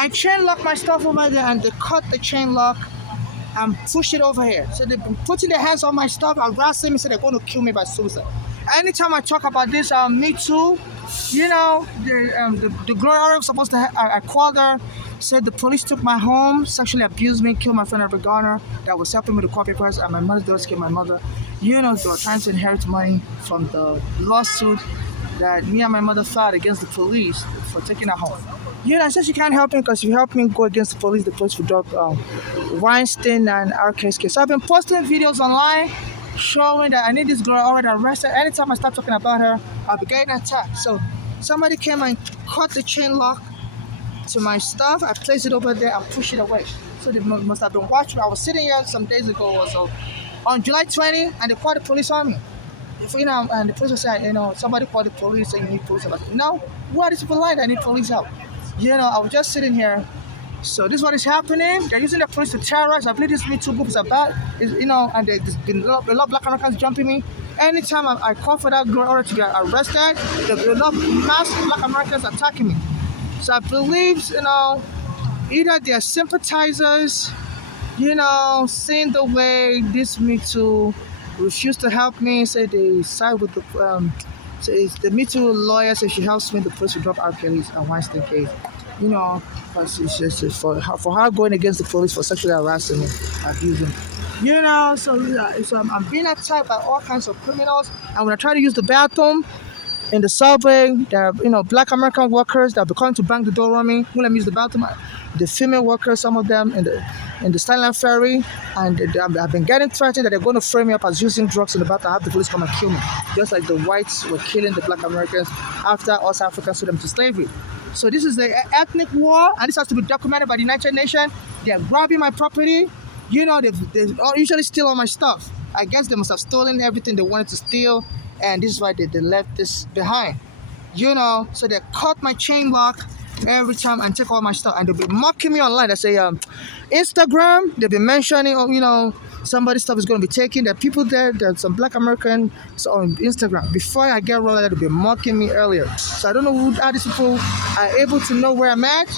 I chain lock my stuff over there and they cut the chain lock and push it over here. So they putting their hands on my stuff, harassing me, so they're going to kill me by suicide. Anytime I talk about this, Me Too, the Glory Hall was supposed to, I called her, said the police took my home, sexually abused me, killed my friend Eric Garner, that was helping me to call papers, and my mother's daughter killed my mother. They were trying to inherit money from the lawsuit that me and my mother filed against the police for taking her home. I said she can't help me because if you help me go against the police will drop Weinstein and our case. So I've been posting videos online showing that I need this girl already arrested. Anytime I start talking about her, I'll be getting attacked. So somebody came and cut the chain lock to my stuff. I placed it over there and pushed it away. So they must have been watching. I was sitting here some days ago or so on July 20, and they called the police on me. And the police said, somebody called the police and you need police. I'm like, no, who are these people like? I need police help. I was just sitting here. So this is what is happening. They're using the police to terrorize. I believe this Me Too group is about, and there's been a lot of black Americans jumping me. Anytime I call for that girl to get arrested, there's a lot of mass black Americans attacking me. So I believe, either they're sympathizers, seeing the way this Me Too refuse to help me, say they side with the so it's the Me Too lawyer says she helps me the police to drop R. Kelly's and Weinstein case. Because it's just for her going against the police for sexually harassing me, abusing me. So I'm being attacked by all kinds of criminals. And when I try to use the bathroom in the subway, there are, black American workers that are coming to bang the door on me. When I use the bathroom, the female workers, some of them in the Steinland Ferry, and I've been getting threatened that they're going to frame me up as using drugs in the bathroom. I have the police come and kill me, just like the whites were killing the black Americans after us Africans sold them to slavery. So this is the ethnic war, and this has to be documented by the United Nations. They're grabbing my property. They usually steal all my stuff. I guess they must have stolen everything they wanted to steal, and this is why they left this behind. So they cut my chain lock every time and take all my stuff, and they'll be mocking me online. They say Instagram, they'll be mentioning, somebody's stuff is going to be taken. There are people there's some black American on Instagram. Before I get rolled, they'll be mocking me earlier. So I don't know how these people are able to know where I'm at,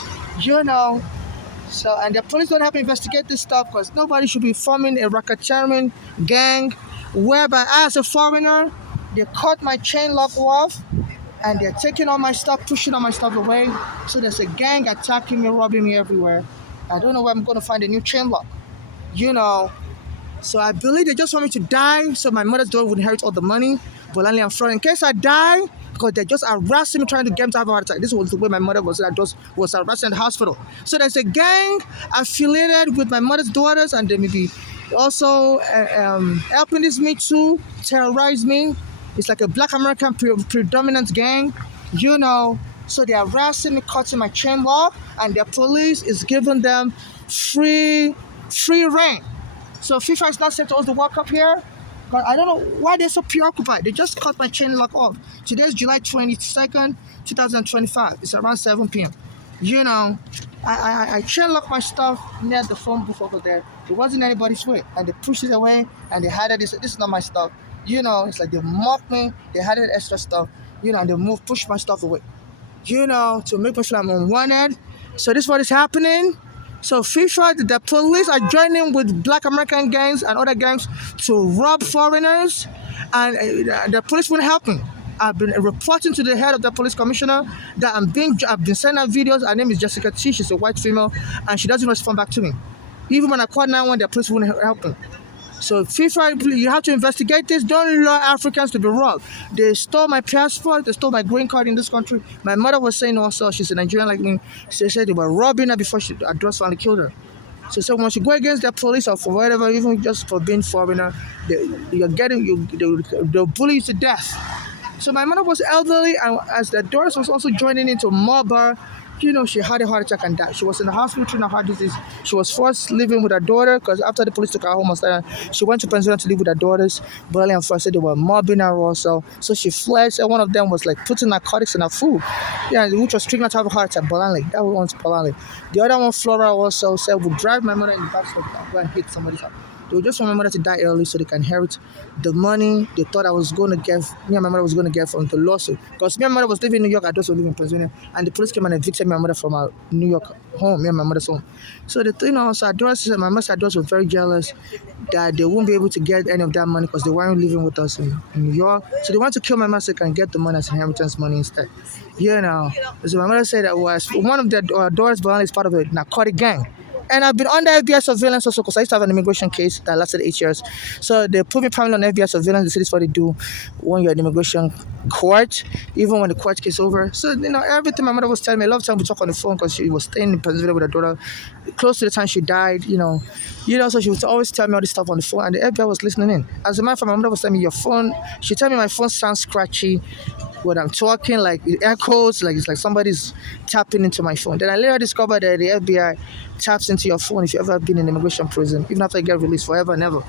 So, and the police don't have to investigate this stuff because nobody should be forming a racketeering gang whereby I, as a foreigner, they cut my chain lock off and they're taking all my stuff, pushing all my stuff away. So there's a gang attacking me, robbing me everywhere. I don't know where I'm going to find a new chain lock, So I believe they just want me to die so my mother's daughter would inherit all the money. But only I'm Florida. In case I die, because they're just harassing me, trying to get me to have a heart attack. This was the way my mother was arrested in the hospital. So there's a gang affiliated with my mother's daughters, and they may be also helping this Me Too terrorize me. It's like a black American predominant gang, So they're harassing me, cutting my chain lock, and the police is giving them free reign. So FIFA is not set to host the World Cup here. But I don't know why they're so preoccupied. They just cut my chain lock off. Today's July 22nd, 2025. It's around 7 p.m. I chain locked my stuff near the phone booth over there. It wasn't anybody's way. And they pushed it away and they had it. This is not my stuff. It's like they mocked me. They had extra stuff, and they pushed my stuff away, to make me feel I'm unwanted. So this is what is happening. So FIFA, the police are joining with black American gangs and other gangs to rob foreigners, and the police won't help me. I've been reporting to the head of the police commissioner that I've been sending out videos. Her name is Jessica T. She's a white female, and she doesn't respond back to me. Even when I call 911, the police won't help me. So FIFA, you have to investigate this. Don't allow Africans to be robbed. They stole my passport. They stole my green card in this country. My mother was saying also, she's a Nigerian like me. She said they were robbing her before she addressed finally killed her. So once you go against the police or for whatever, even just for being foreigner, they'll bully you to death. So my mother was elderly, and as the daughters was also joining into mob her, she had a heart attack and died. She was in the hospital treating a heart disease. She was forced living with her daughter because after the police took her home, she went to Pennsylvania to live with her daughters. But and first said they were mobbing her also. So she fled. So one of them was like putting narcotics in her food, which was triggering her to have a heart attack. Bolanley. That was once Bolanley. The other one, Flora, also said would drive my mother in the back and go and hit somebody's house. They would just want my mother to die early so they can inherit the money they thought I was going to get, me and my mother was going to get from the lawsuit. Because me and my mother was living in New York, I just was living in Pennsylvania, and the police came and evicted me and my mother from our New York home, me and my mother's home. So so my mother's adults were very jealous that they won't be able to get any of that money because they weren't living with us in New York. So they want to kill my mother so they can get the money as inheritance money instead. So my mother said that was one of their daughters, Belani, is part of a narcotic gang. And I've been under FBI surveillance also because I used to have an immigration case that lasted 8 years. So they put me primarily on FBI surveillance. They say this is what they do when you're in immigration court, even when the court case over. So, everything my mother was telling me, a lot of time we talk on the phone because she was staying in Pennsylvania with her daughter close to the time she died. So she would always tell me all this stuff on the phone, and the FBI was listening in. As a matter of fact, my mother was telling me, your phone, she told me my phone sounds scratchy when I'm talking, like it echoes, like it's like somebody's tapping into my phone. Then I later discovered that the FBI taps into your phone if you've ever been in immigration prison, even after you get released forever and ever.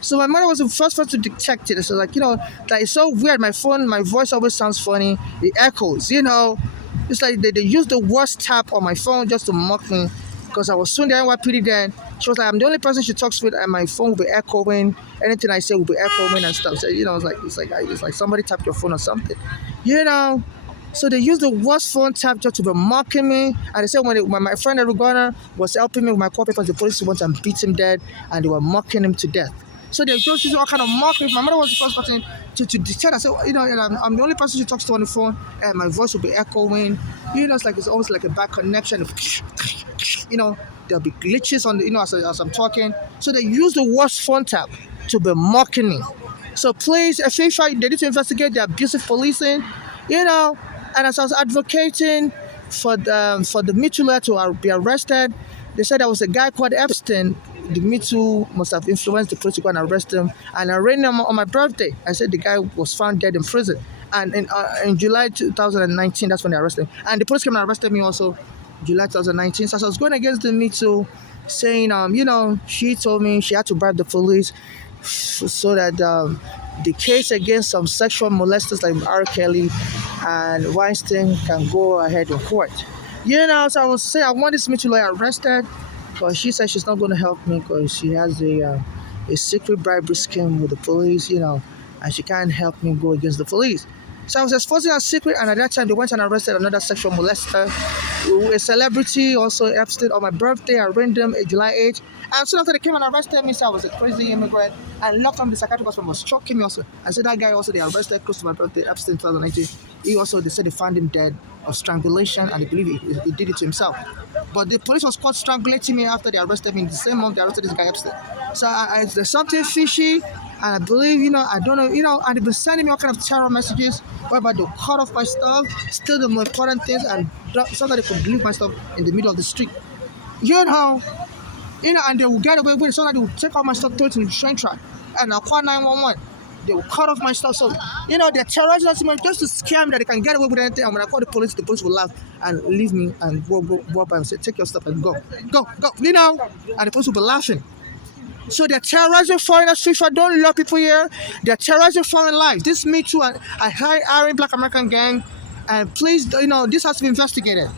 So my mother was the first one to detect it. So that is so weird. My phone, my voice always sounds funny. It echoes. It's like they use the worst tap on my phone just to mock me because I was soon the NYPD then. She was like, I'm the only person she talks with, and my phone will be echoing. Anything I say will be echoing and stuff. So it's like somebody tapped your phone or something. So they used the worst phone tap just to be mocking me. And they said when my friend Erugana was helping me with my court papers, the police went and beat him dead, and they were mocking him to death. So they just used all kind of mocking. My mother was the first person to detect. I said, I'm the only person she talks to on the phone, and my voice will be echoing. It's almost like a bad connection. There'll be glitches on as I'm talking. So they use the worst phone tap to be mocking me. So please, FIFA, they need to investigate the abusive policing. And as I was advocating for the Me Too to be arrested, they said there was a guy called Epstein. The Me Too must have influenced the police to go and arrest him. And I arraigned him on my birthday. I said the guy was found dead in prison. And in July 2019, that's when they arrested him. And the police came and arrested me also July 2019. So as I was going against the Me Too, saying, she told me she had to bribe the police so that the case against some sexual molesters like R. Kelly and Weinstein can go ahead in court. So I was saying I want this Me Too lawyer arrested because she said she's not going to help me because she has a secret bribery scheme with the police, and she can't help me go against the police. So I was exposing a secret, and at that time they went and arrested another sexual molester, a celebrity, also Epstein, on my birthday. I arraigned them July 8th. And soon after they came and arrested me, so I was a crazy immigrant, and locked on the psychiatric hospital, was choking me also. And so that guy also they arrested close to my birthday, Epstein 2019. They said they found him dead of strangulation, and they believe he did it to himself. But the police was caught strangulating me after they arrested me. In the same month they arrested this guy Epstein. So there's something fishy, and I believe, I don't know, and they've been sending me all kind of terror messages whereby they'll cut off my stuff, steal the more important things, and so that they could leave my stuff in the middle of the street. And they will get away with it so that they will take all my stuff, throw it in the train track, and I'll call 911. They will cut off my stuff. So, they're terrorizing us just to scare me that they can get away with anything. And when I call the police will laugh and leave me and go by and say, take your stuff and go. Go. And the police will be laughing. So they're terrorizing foreigners. FIFA don't love people here. They're terrorizing foreign lives. This Me Too, a hiring Black American gang. And please, this has to be investigated.